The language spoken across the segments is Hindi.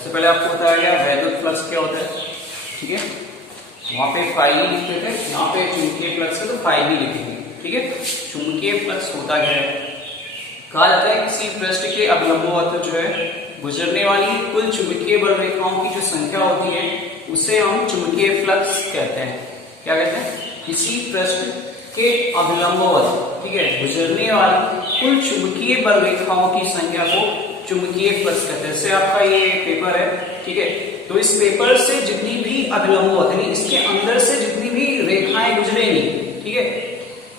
सबसे पहले आपको बताया गया वैद्युत फ्लक्स क्या होता है, ठीक है। वहां पे फाई लिखते थे, यहाँ पे चुंबकीय फ्लक्स है तो फाई भी लिखेंगे, ठीक है। चुंबकीय फ्लक्स होता क्या है, कहा जाता है किसी पृष्ठ के अवलंबवत जो है गुजरने वाली कुल चुंबकीय बल रेखाओं की जो संख्या होती है उसे हम चुंबकीय फ्लक्स कहते हैं। क्या कहते हैं, किसी पृष्ठ के अवलंबवत, ठीक है, गुजरने वाली कुल चुंबकीय बल रेखाओं की संख्या को चुंबकीय फ्लक्स कहते हैं। जैसे आपका ये पेपर है, ठीक है, तो इस पेपर से जितनी भी अवलंबवत यानी इसके अंदर से जितनी भी रेखाएं गुजरेंगी, ठीक है,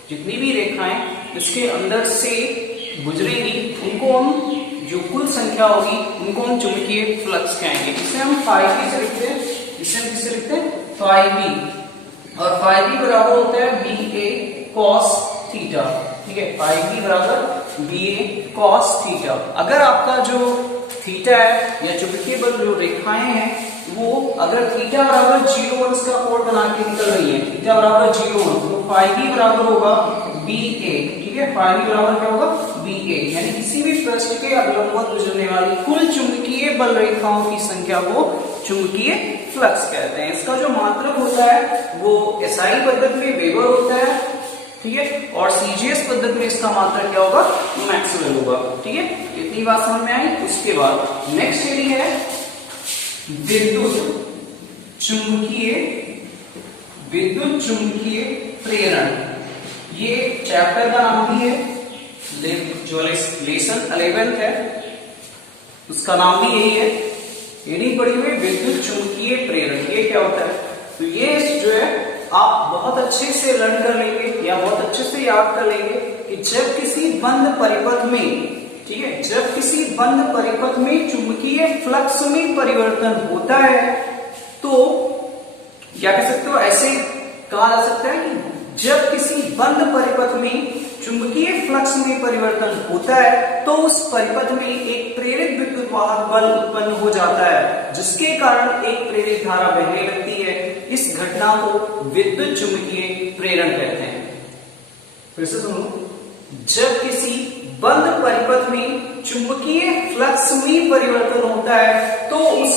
जितनी भी रेखाएं इसके अंदर से गुजरेंगी उनको हम जो कुल संख्या होगी उनको हम चुंबकीय फ्लक्स कहेंगे। इसे हम फाई बी से लिखते हैं, इसे हम किससे लिखते हैं, फाई बी, और फाई बी बराबर होता है बी ए कॉस थीटा, ठीक है। फाई बी बराबर बी ए कॉस थीटा। अगर आपका जो थीटा है या चुंबकीय बल जो रेखाएं हैं वो अगर थीटा बराबर 0 इसका कोण बना के निकल रही है, थीटा बराबर 0 तो फाई बी बराबर होगा बी ए, ठीक है। फाई बी बराबर क्या होगा, बी ए, यानी किसी भी पृष्ठ के अवलंबवत गुजरने वाली कुल चुंबकीय बल रेखाओं की संख्या को चुंबकीय फ्लक्स कहते हैं। इसका जो मात्रक होता है वो एसआई पद्धति में वेबर होता है, ठीक है, और सीजीएस पद्धति में इसका मात्रक क्या होगा, मैक्सवेल होगा, ठीक है। इतनी बात समझ में आई। उसके बाद नेक्स्ट हेडिंग है विद्युत चुंबकीय प्रेरण। ये चैप्टर का नाम भी है, जो लेसन 11th है उसका नाम भी यही है। हेडिंग पड़ी हुई विद्युत चुंबकीय प्रेरण। ये क्या होता है, तो ये जो है आप बहुत अच्छे से लर्न कर लेंगे या बहुत अच्छे से याद कर लेंगे कि जब किसी बंद परिपथ में, ठीक है, जब किसी बंद परिपथ में चुंबकीय फ्लक्स में परिवर्तन होता है तो क्या कह सकते हो, ऐसे कहा जा सकता है कि जब किसी बंद परिपथ में चुंबकीय फ्लक्स में परिवर्तन होता है तो उस परिपथ में एक प्रेरित विद्युत वाहक बल उत्पन्न हो जाता है जिसके कारण एक प्रेरित धारा बहने लगती है। इस घटना को विद्युत चुंबकीय प्रेरण कहते हैं। फिर से सुनो, जब किसी बंद परिपथ में चुंबकीय फ्लक्स में परिवर्तन होता है तो उस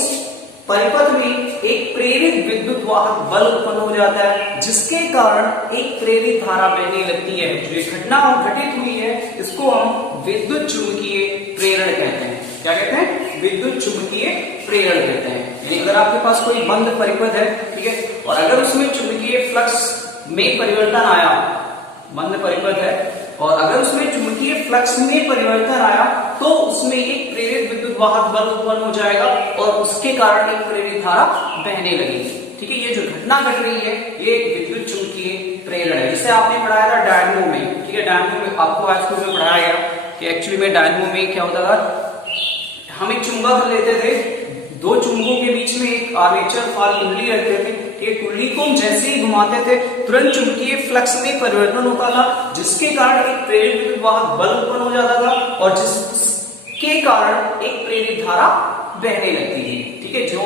परिपथ में एक प्रेरित विद्युत वाहक बल उत्पन्न हो जाता है जिसके कारण एक प्रेरित धारा बहने लगती है। जो ये घटना घटित हुई है इसको हम विद्युत चुंबकीय प्रेरण कहते हैं। क्या कहते हैं, विद्युत चुंबकीय प्रेरण कहते हैं। यानी अगर आपके पास कोई बंद परिपथ है, ठीक है, और अगर उसमें चुंबकीय फ्लक्स में परिवर्तन आया, बंद परिपथ है और अगर उसमें चुंबकीय फ्लक्स में परिवर्तन आया तो उसमें एक प्रेरित विद्युत वाहक बल उत्पन्न हो जाएगा और उसके कारण एक प्रेरित धारा बहने लगेगी, ठीक है। ये जो घटना घट रही है ये एक विद्युत चुंबकीय प्रेरण है, जिसे आपने पढ़ाया था डायनमो में, ठीक है। डायनमो में आपको आज स्कूल में पढ़ाया गया कि एक्चुअली में डायनमो में क्या होता था, हम एक चुंबक लेते थे, दो चुंबकों के बीच में एक आर्मेचर फार कुंडली रखते थे, कुंडली को जैसे ही घुमाते थे तुरंत चुंबकीय फ्लक्स में परिवर्तन होता था जिसके कारण एक प्रेरित विद्युत वाहक बल उत्पन्न हो जाता था और जिसके कारण एक प्रेरित धारा बहने लगती थी, ठीक है। जो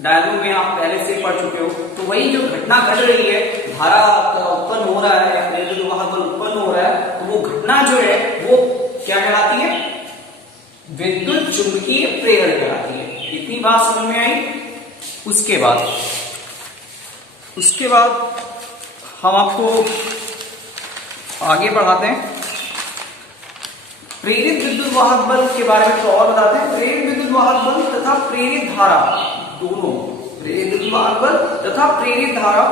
डायनमो में आप पहले से पढ़ चुके हो, तो वही जो घटना घट रही है, धारा उत्पन्न हो रहा है या प्रेरित विद्युत वाहक बल उत्पन्न हो रहा है, तो वो घटना जो है वो क्या कहलाती है, विद्युत चुंबकीय प्रेरण कहलाती है। इतनी बात समझ में आई। उसके बाद हम आपको आगे बढ़ाते हैं, प्रेरित विद्युत वाहक बल के बारे में तो और बताते हैं। प्रेरित विद्युत वाहक बल तथा प्रेरित धारा दोनों, प्रेरित विद्युत वाहक बल तथा प्रेरित धारा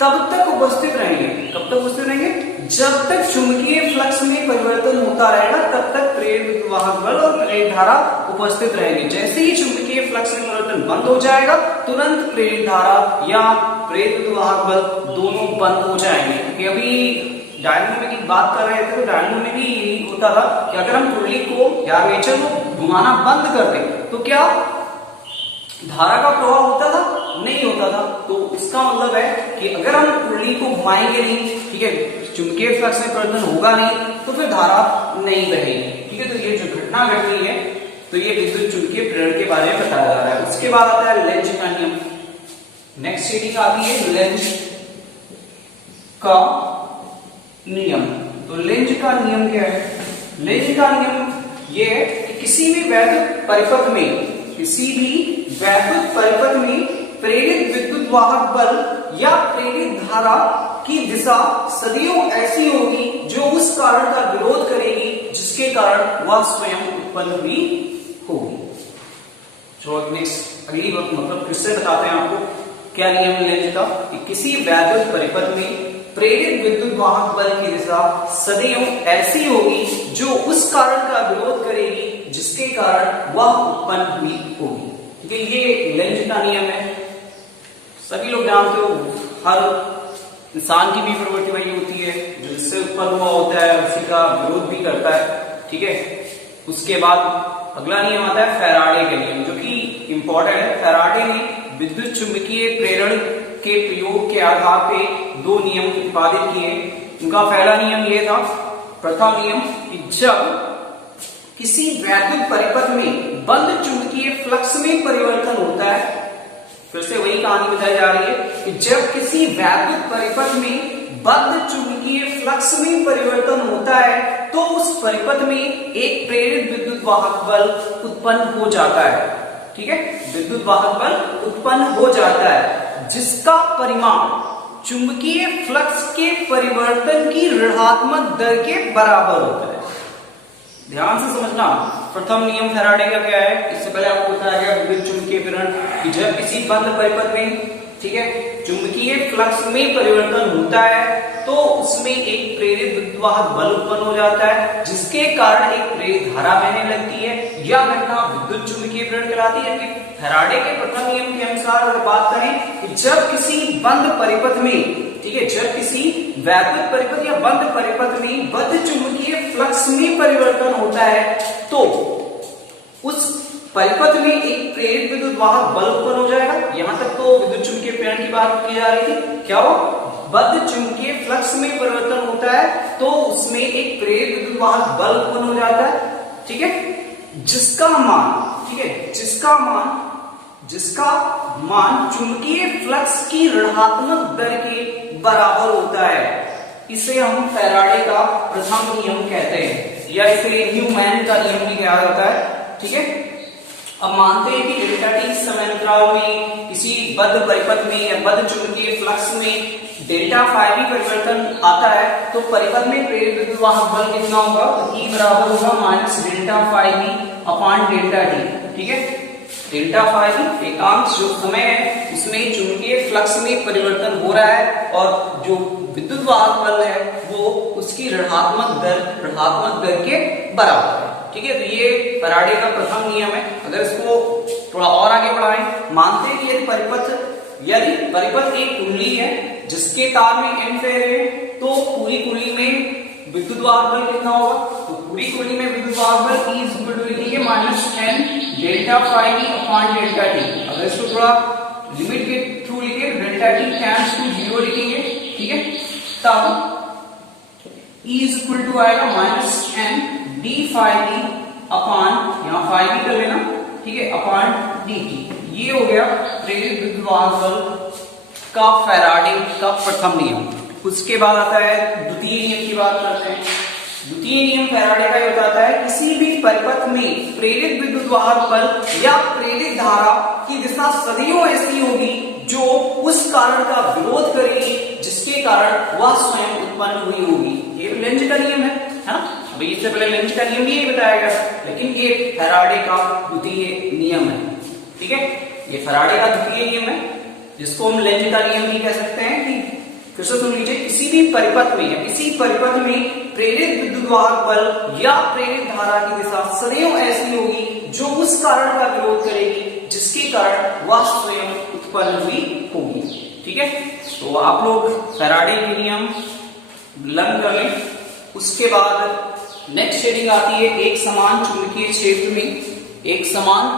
तब तक उपस्थित रहेंगे, कब तक उपस्थित रहेंगे, जब तक चुंबकीय फ्लक्स में परिवर्तन होता रहेगा तब तक प्रेरित विद्युत वाहक बल और प्रेरित धारा उपस्थित रहेंगे। जैसे ही चुंबकीय फ्लक्स में परिवर्तन बंद हो जाएगा तुरंत प्रेरित धारा या प्रेरित विद्युत वाहक बल दोनों बंद हो जाएंगे। क्योंकि अभी डायनमो में की बात कर रहे थे तो डायनमो में भी यही होता था कि अगर हम कुंडली को या आर्मेचर को घुमाना बंद कर दें तो क्या धारा का प्रवाह होता था, नहीं होता था। तो इसका मतलब है कि अगर हम कुंडली को घुमाएंगे नहीं, ठीक है, चुंबकीय फ्लक्स में परिवर्तन होगा नहीं तो फिर धारा नहीं बहेगी, ठीक है। तो ये जो घटना घट रही है तो ये विद्युत चुंबकीय प्रेरण के बारे में बताया जा रहा है। उसके बाद आता है लेंज का नियम। नेक्स्ट हेडिंग आती है लेंज का नियम। तो लेंज का नियम क्या है, लेंज का नियम ये है कि किसी भी वैद्युत परिपथ में किसी भी वैद्युत परिपथ में प्रेरित विद्युत वाहक बल या प्रेरित धारा की दिशा सदैव ऐसी होगी जो उस कारण का विरोध करेगी जिसके कारण वह स्वयं उत्पन्न हुई होगी। नेक्स्ट अगली मतलब फिर से बताते हैं आपको क्या नियम लेंज का कि किसी वैद्युत परिपथ में प्रेरित विद्युत वाहक बल की दिशा सदैव ऐसी होगी जो उस कारण का विरोध करेगी जिसके कारण वह उत्पन्न हुई होगी। ठीक है, ये लेंज का नियम है, सभी लोग जानते हो। हर इंसान की भी प्रवृत्ति वही होती है, जो जिससे उत्पन्न हुआ होता है उसी का विरोध भी करता है। ठीक है, उसके बाद अगला नियम आता है फैराडे का नियम, जो कि इंपॉर्टेंट है। फैराडे ने विद्युत चुंबकीय प्रेरण के प्रयोग के आधार पे दो नियम उत्पादित किए। उनका पहला नियम यह था, प्रथम नियम, कि जब किसी वैद्युत परिपथ में बंद चुंबकीय फ्लक्स में परिवर्तन होता है, फिर से वही कहानी बताई जा रही है कि जब किसी वैद्युत परिपथ में बंद चुंबकीय फ्लक्स में परिवर्तन होता है तो उस परिपथ में एक प्रेरित विद्युत वाहक बल उत्पन्न हो जाता है। ठीक है, विद्युत वाहक बल उत्पन्न हो जाता है जिसका परिमाण चुंबकीय फ्लक्स के परिवर्तन की ऋणात्मक दर के बराबर होता है। ध्यान से समझना, प्रथम नियम फैराडे का क्या है, इससे पहले आपको बताया गया विद्युत चुंबकीय प्रेरण कि जब किसी बंद परिपथ में, ठीक है, चुंबकीय फ्लक्स में परिवर्तन होता है तो उसमें एक प्रेरित विद्युत वाहक बल उत्पन्न हो जाता है जिसके कारण एक प्रेरित धारा बहने लगती है। यह घटना विद्युत चुंबकीय प्रेरण कहलाती है। फैराडे के प्रथम नियम के अनुसार अगर बात करें कि जब किसी बंद परिपथ में, ठीक है, जब किसी वैद्युत परिपथ या बंद परिपथ में बद्ध चुंबकीय फ्लक्स में परिवर्तन होता है तो उस परिपथ में एक प्रेरित विद्युत वाहक बल उत्पन्न हो जाएगा। यहां तक तो विद्युत चुंबकीय प्रेरण की बात की जा रही थी। क्या हो, बद्ध चुंबकीय फ्लक्स में परिवर्तन होता है तो उसमें एक प्रेरित विद्युत वाहक बल उत्पन्न हो जाता है। ठीक है, जिसका मान, ठीक है, जिसका मान चुंबकीय फ्लक्स की ऋणात्मक दर के बराबर होता है। इसे हम फैराडे का प्रथम नियम कहते हैं या इसे न्यूमैन का नियम भी कहा जाता है। ठीक है, अब मानते हैं कि डेल्टा टी समयांतराल में किसी बद्ध परिपथ में या बद्ध चुंबकीय फ्लक्स में डेल्टा फाई भी परिवर्तन आता है तो परिपथ में प्रेरित विद्युत वाहक बल कितना होगा, तो E बराबर होगा minus delta phi B upon delta T. ठीक है, डेल्टा फाई बी एकांश जो समय है उसमें चुंबकीय फ्लक्स में परिवर्तन हो रहा है और जो विद्युत वाहक बल है वो उसकी ऋणात्मक दर के बराबर है। ठीक है, तो ये फैराडे का प्रथम नियम है। अगर इसको थोड़ा और आगे बढ़ाएं, मानते हैं कि यदि परिपथ एक कुंडली है जिसके तार में n फेरे हैं तो पूरी कुंडली में विद्युत वाहक बल कितना होगा, तो पूरी कुंडली में विद्युत वाहक बल E इक्वल टू लिखेंगे minus n delta phi B upon delta T. अगर इसको थोड़ा लिमिट के थ्रू लिखे डेल्टा टी टेंड्स टू 0 लिखेंगे। ठीक है, तब E इक्वल टू आएगा minus n D phi B upon, यहाँ फाई बी कर लेना, ठीक है, अपॉन डी टी। ये हो गया प्रेरित विद्युत वाहक बल का फैराडे का प्रथम नियम। उसके बाद आता है द्वितीय नियम की बात करते हैं। द्वितीय नियम फैराडे का ये बताता है किसी भी परिपथ में प्रेरित विद्युत वाहक बल या प्रेरित धारा की दिशा सदैव ऐसी होगी जो उस कारण का विरोध करेगी जिसके कारण वह स्वयं उत्पन्न हुई होगी। ये लेंज का नियम है ना। अभी इससे पहले लेंज का नियम भी बताया गया, लेकिन ये फैराडे का द्वितीय नियम है। ठीक है, ये फैराडे का द्वितीय नियम है जिसको हम लेंज का नियम भी कह सकते हैं। कि फिर से सुन लीजिए, किसी भी परिपथ में या किसी परिपथ में प्रेरित विद्युत वाहक बल या प्रेरित धारा की दिशा सदैव ऐसी होगी जो उस कारण का विरोध करेगी जिसके कारण वह स्वयं उत्पन्न हुई होगी। ठीक है, तो आप लोग फैराडे के नियम लर्न कर लें। उसके बाद नेक्स्ट शेडिंग आती है एक समान चुंबकीय क्षेत्र में एक समान